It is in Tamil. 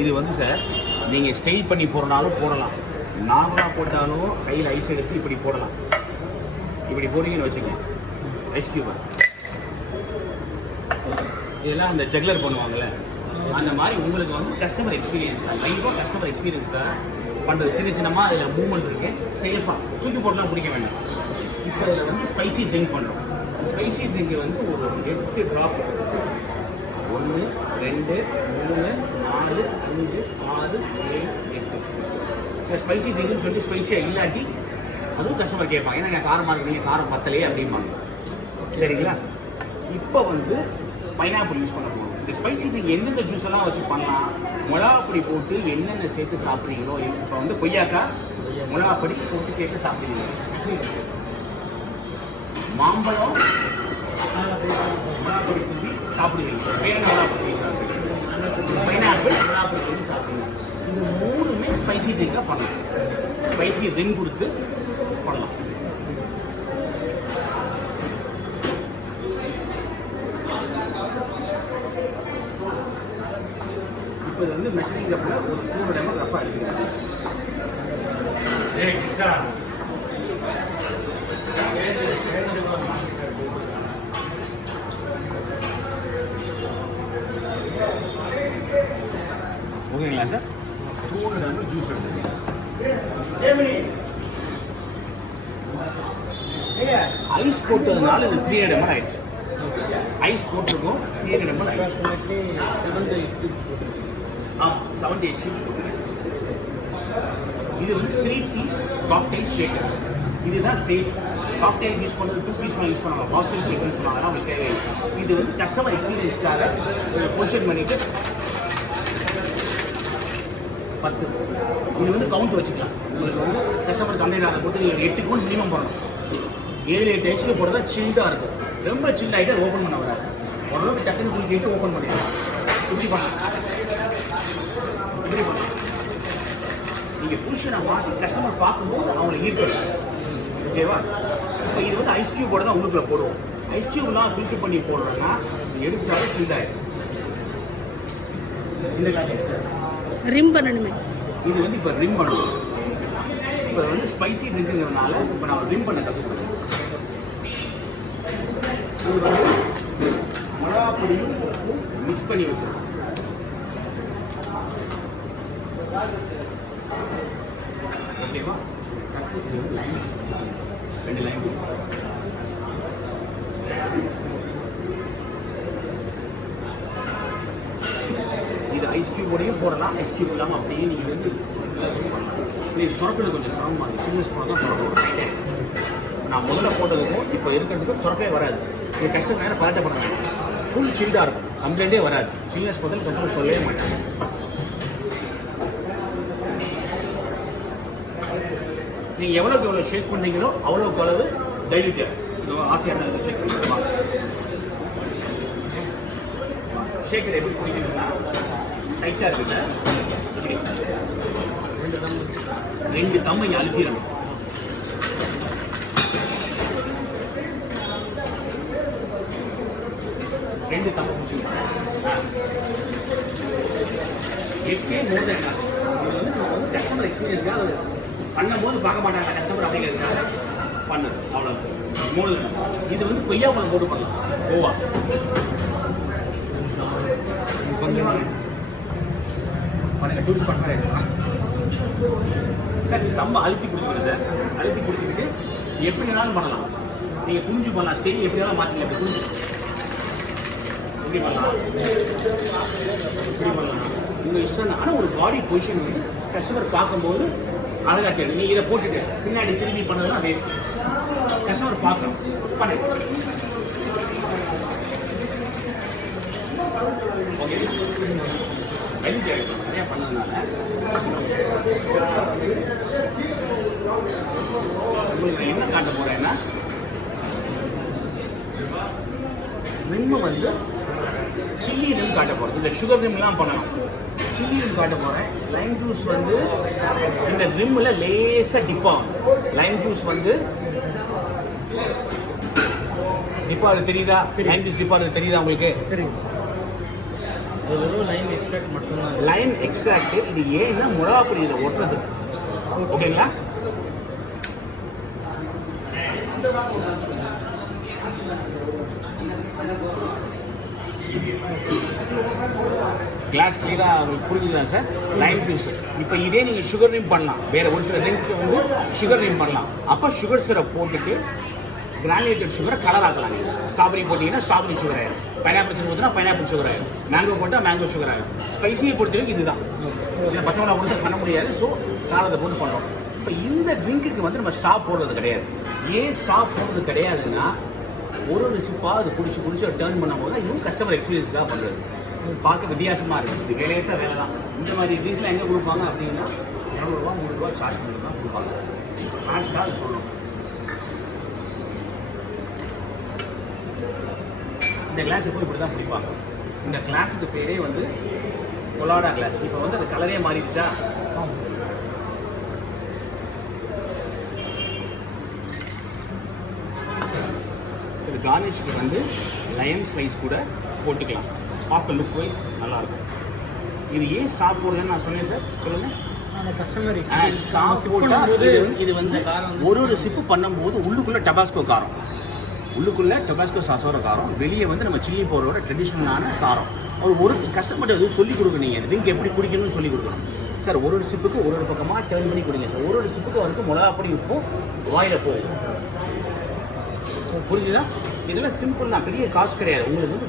இது வந்து சார் நீங்கள் ஸ்டைல் பண்ணி போடுறனாலும் போடலாம், நார்மலாக போட்டாலும் கையில் ஐஸ் எடுத்து இப்படி போடலாம். இப்படி போடுறீங்கன்னு வச்சுக்கோங்க, ஐஸ் கியூபை இதெல்லாம் அந்த ஜக்லர் பண்ணுவாங்கள்ல, அந்த மாதிரி உங்களுக்கு வந்து கஸ்டமர் எக்ஸ்பீரியன்ஸ் லைவாக கஸ்டமர் எக்ஸ்பீரியன்ஸ்க்காக பண்ணுறது. சின்ன சின்னமாக அதில் மூவ்மெண்ட் இருக்குது, சேஃபாக தூக்கி போட்டுலாம் பிடிக்க வேண்டாம். இப்போ இதில் வந்து ஸ்பைசி ட்ரிங்க் பண்ணுறோம். ஸ்பைசி ட்ரிங்க் வந்து ஒரு 8 ட்ராப், 1 2 3 4 5 6 7 8. இப்போ ஸ்பைசி ட்ரிங்க்னு சொல்லி ஸ்பைசியாக இல்லாட்டி அதுவும் கஸ்டமர் கேட்பாங்க, ஏன்னா காரமாக இருக்குங்க, காரம் பத்தலையே அப்படிம்பாங்க. சரிங்களா? இப்போ வந்து பைனாப்பிள் யூஸ் பண்ண போகிறோம். இந்த ஸ்பைசி ட்ரிங்க் எந்தெந்த ஜூஸ் எல்லாம் வச்சு பண்ணலாம், மிளகாப்பொடி போட்டு என்னென்ன சேர்த்து சாப்பிட்றீங்களோ, இப்போ வந்து கொய்யாக்காய் மிளகாப்பொடி போட்டு சேர்த்து சாப்பிட்றீங்க, மாம்பழம் மிளகாப்பொடி தூவி சாப்பிடுவீங்க, வேற மிளகாப்பொடி சாப்பிடுவீங்க, பைனாப்பிள் மிளகாப்பொடி தூவி சாப்பிடுவீங்க. இது 3மே ஸ்பைசி ட்ரிங்காக பண்ணலாம். ஸ்பைசி ரிங் கொடுத்து பண்ணலாம். இப்போ இது வந்து மெஷரிங் கப்பில் ஒரு 200 ml ரஃபாக எடுத்துக்கலாம். ஓகேங்களா சார்? 200 ml ஜூஸ் எடுத்துக்கலாம். ஐஸ் போட்டதுனால இது 300 ml ஆயிடுச்சு. ஐஸ் போட்டிருக்கோம், 300 ml ஆயிடுச்சு. 70 ஷீட்ஸ் போட்டுருக்கேன். இது வந்து 3 பீஸ் காக்டெயில் ஷேக்கர். இதுதான் சேஃப். காக்டெயில் யூஸ் பண்ணுறது 2 பீஸ்லாம் யூஸ் பண்ணலாம், ஹாஸ்டல் ஷேக்கர்னு சொன்னாங்க, உங்களுக்கு தேவையில்லை. இது வந்து கஸ்டமர் எக்ஸ்பீரியன்ஸ்க்காக பொசிஷன் பண்ணிட்டு 10. இது வந்து கவுண்ட் வச்சுக்கலாம். உங்களுக்கு வந்து கஸ்டமர் கம்ப்ளைண்ட் அதை போட்டு 8 கவுண்ட் மினிமம் பண்ணணும். 7-8 ஐஸ்க்கு போடுறதா சில்டாக இருக்கும். ரொம்ப சில் ஆகிட்டு ஓப்பன் பண்ண வராது. ஓரளவுக்கு டக்குனு ஃபுல் கேட்டு ஓப்பன் பண்ணிடலாம். இப்படி பண்ணலாம், இப்படி பண்ணலாம். நீங்கள் பொசிஷனை மாற்றி கஸ்டமர் பார்க்கும்போது அவங்களை ஈர்க்கலாம். ஓகேவா? இப்போ இது வந்து ஐஸ் கியூபோட தான் உள்ளுக்குள்ள போடுவோம். ஐஸ் கியூப்லாம் ஃபில்டர் பண்ணி போடுறோம்னா எடுத்தாலே சில் ஆகிடும். இந்த கிளாஸ் ரிம் பண்ணணுமே. இது வந்து இப்போ ரிம் பண்ணணும். இப்போ வந்து ஸ்பைசி ட்ரிங்க்குங்கிறதுனால இப்போ நான் ரிம் பண்ண கற்றுக்கிறேன். இது வந்து மிளகாப்பொடியும் மிக்ஸ் பண்ணி வச்சிருக்கோம். ஓகேவா? Line 2 line. இது ஐஸ் கியூபோடையும் போடலாம், ஐஸ் கியூப் இல்லாமல் அப்படியே நீங்கள் வந்து இது திறக்கிறது கொஞ்சம் சிரமமாக இருக்குது. சின்ன ஸ்பூன் தான் திறக்கணும். நான் முதல்ல போட்டதுக்கும் இப்போ இருக்கிறதுக்கும் திறக்கவே வராது. இது கஷ்டம் நேரம் பதட்ட பண்ண வேண்டாம். ஃபுல் சில்டாக இருக்கும், கம்ப்ளைண்டே வராது. சில்னஸ் பதில் கண்ட்ரோல் சொல்லவே மாட்டேன். நீங்கள் எவ்வளோக்கு எவ்வளோ ஷேக் பண்ணுறீங்களோ அவ்வளோக்கு அளவு டைல்யூட் ஆசையான ஷேக் பண்ணிக்கலாம். ஷேக்கர் எப்படி பிடிக்கணும்னா டைட்டாக இருக்குங்க, 2 தம்மை அழுத்திடணும். ரெண்டு தம்மை பிடிச்சிக்கணும். எப்பயே மோர் தென் இது வந்து நம்ம வந்து கஸ்டமர் எக்ஸ்பீரியன்ஸ்க்காக பண்ணும்போது பார்க்க மாட்டாங்க கஸ்டமர் அப்படிங்கிறதுக்காக பண்ணுது. அவ்வளோ மூணு. இது வந்து கொய்யா பழம் போட்டு பண்ணலாம். கோவா பண்ணுங்க, டூரிஸ்ட் ஸ்பாட் மாதிரி எடுக்கலாம் சார். தம்ப அழுத்தி பிடிச்சிக்கணும் சார். அழுத்தி பிடிச்சிக்கிட்டு எப்படி வேணாலும் பண்ணலாம். நீங்கள் குஞ்சு பண்ணலாம், ஸ்டேஜ் எப்படி வேணாலும் மாற்றிக்கலாம். எப்படி குஞ்சு எப்படி பண்ணலாம், இப்படி பண்ணலாம், உங்கள் இஷ்டம். ஆனால் ஒரு பாடி பொசிஷன் வந்து கஸ்டமர் பார்க்கும்போது அழகாக தெரியும். நீங்கள் இதை போட்டுட்டு பின்னாடி திரும்பி பண்ணதுலாம் வேஸ்ட். கஸ்டமர் பார்க்கணும். பண்ணு ஓகே. வெளி தேவைப்படும் நிறையா பண்ணதுனால உங்களுக்கு நான் என்ன காட்ட போகிறேன்னா, ரிம்மு வந்து சில்லி ரிம் காட்ட போகிறேன். இந்த சுகர் ரிம்லாம் பண்ணணும். சில்லி ரிம் காட்ட போகிறேன். லைம் ஜூஸ் வந்து இந்த ரிம்மில் லேசாக டிப் ஆகும். லைம் ஜூஸ் வந்து டிப்பாக தெரியுதா? லைம் ஜூஸ் டிப்பாக தெரியுதா உங்களுக்கு? அது வெறும் லைம் எக்ஸ்ட்ராக்ட் மட்டும்தான். Lime extract. இது ஏன்னா மிளகா பொடி இதில் ஒட்டுறது. ஓகேங்களா? கிளாஸ் கிளியரா உங்களுக்கு புரிஞ்சுதா சார்? Lime juice. இப்போ இதே நீங்க சுகர் ரிம் பண்ணலாம். வேற ஒரு சில ட்ரிங்க்ஸ் வந்து சுகர் ரிம் பண்ணலாம். அப்போ சுகர் சிரப் போட்டுட்டு கிரானுலேட்டட் சுகரை கலர் ஆக்கலாம். ஸ்ட்ராபெரி போட்டீங்கன்னா ஸ்ட்ராபெரி சுகர் ஆயிடும், பைனாப்பிள் சுகர் ஊற்றினா பைனாப்பிள் சுகர் ஆயிடும், மேங்கோ போட்டால் மேங்கோ சுகர் ஆயிடும். ஸ்பைசியை பொறுத்தவரைக்கும் இதுதான். இதை பச்சை மிளகா போட்டு பண்ண முடியாது. ஸோ காரத்தை போட்டு பண்ணுறோம். இப்போ இந்த ட்ரிங்க்குக்கு வந்து நம்ம ஸ்டாப் போடுறது கிடையாது. ஏன் ஸ்டாப் போடுறது கிடையாதுன்னா, ஒரு சிப்பாக அது குடிச்சு டேர்ன் பண்ணும்போது இதுவும் கஸ்டமர் எக்ஸ்பீரியன்ஸுக்காக பண்ணுறது. பார்க்க வித்தியாசமாக இருக்குது. இது வேலையேற்ற வேலை தான். இந்த மாதிரி ட்ரிங்க்லாம் எங்கே கொடுப்பாங்க அப்படின்னா 200 ரூபா 300 ரூபா சார்ஜ் பண்ணி தான் கொடுப்பாங்க. காசுக்காக அது சொல்லணும். இந்த கிளாஸ் எப்போ இப்படி தான் பிடிப்பாங்க. இந்த கிளாஸுக்கு பேரே வந்து கொலாடா கிளாஸ். இப்போ வந்து அந்த கலரே மாறிடுச்சா? இது கார்னிஷ்க்கு வந்து லயன் ஸ்லைஸ் கூட போட்டுக்கலாம். பார்க்க லுக் வைஸ் நல்லாயிருக்கும். இது ஏன் ஸ்டாப் போடலன்னு நான் சொன்னேன் சார், சொல்லுங்கள். அந்த கஸ்டமர் ஸ்டாப் போட்டால் இது வந்து ஒரு சிப்பு பண்ணும்போது உள்ளுக்குள்ளே டபாஸ்கோ காரம், உள்ளுக்குள்ளே டொபாஸ்கோ சாஸோட காரம், வெளியே வந்து நம்ம சில்லி பவுடரோட ட்ரெடிஷ்னலான காரம். ஒரு கஸ்டமர்கிட்ட எதுவும் சொல்லிக் கொடுக்க. நீங்கள் ட்ரிங்க் எப்படி குடிக்கணும்னு சொல்லிக் கொடுக்கணும் சார். ஒரு சிப்புக்கு ஒரு பக்கமாக டர்ன் பண்ணி குடிங்க சார். ஒரு சிப்புக்கு வரைக்கும் மிளகா பொடி உப்பும் வாயில் போகும். புரிஞ்சுதா? இதெல்லாம் சிம்பிள் தான், பெரிய காசு கிடையாது உங்களுக்கு வந்து.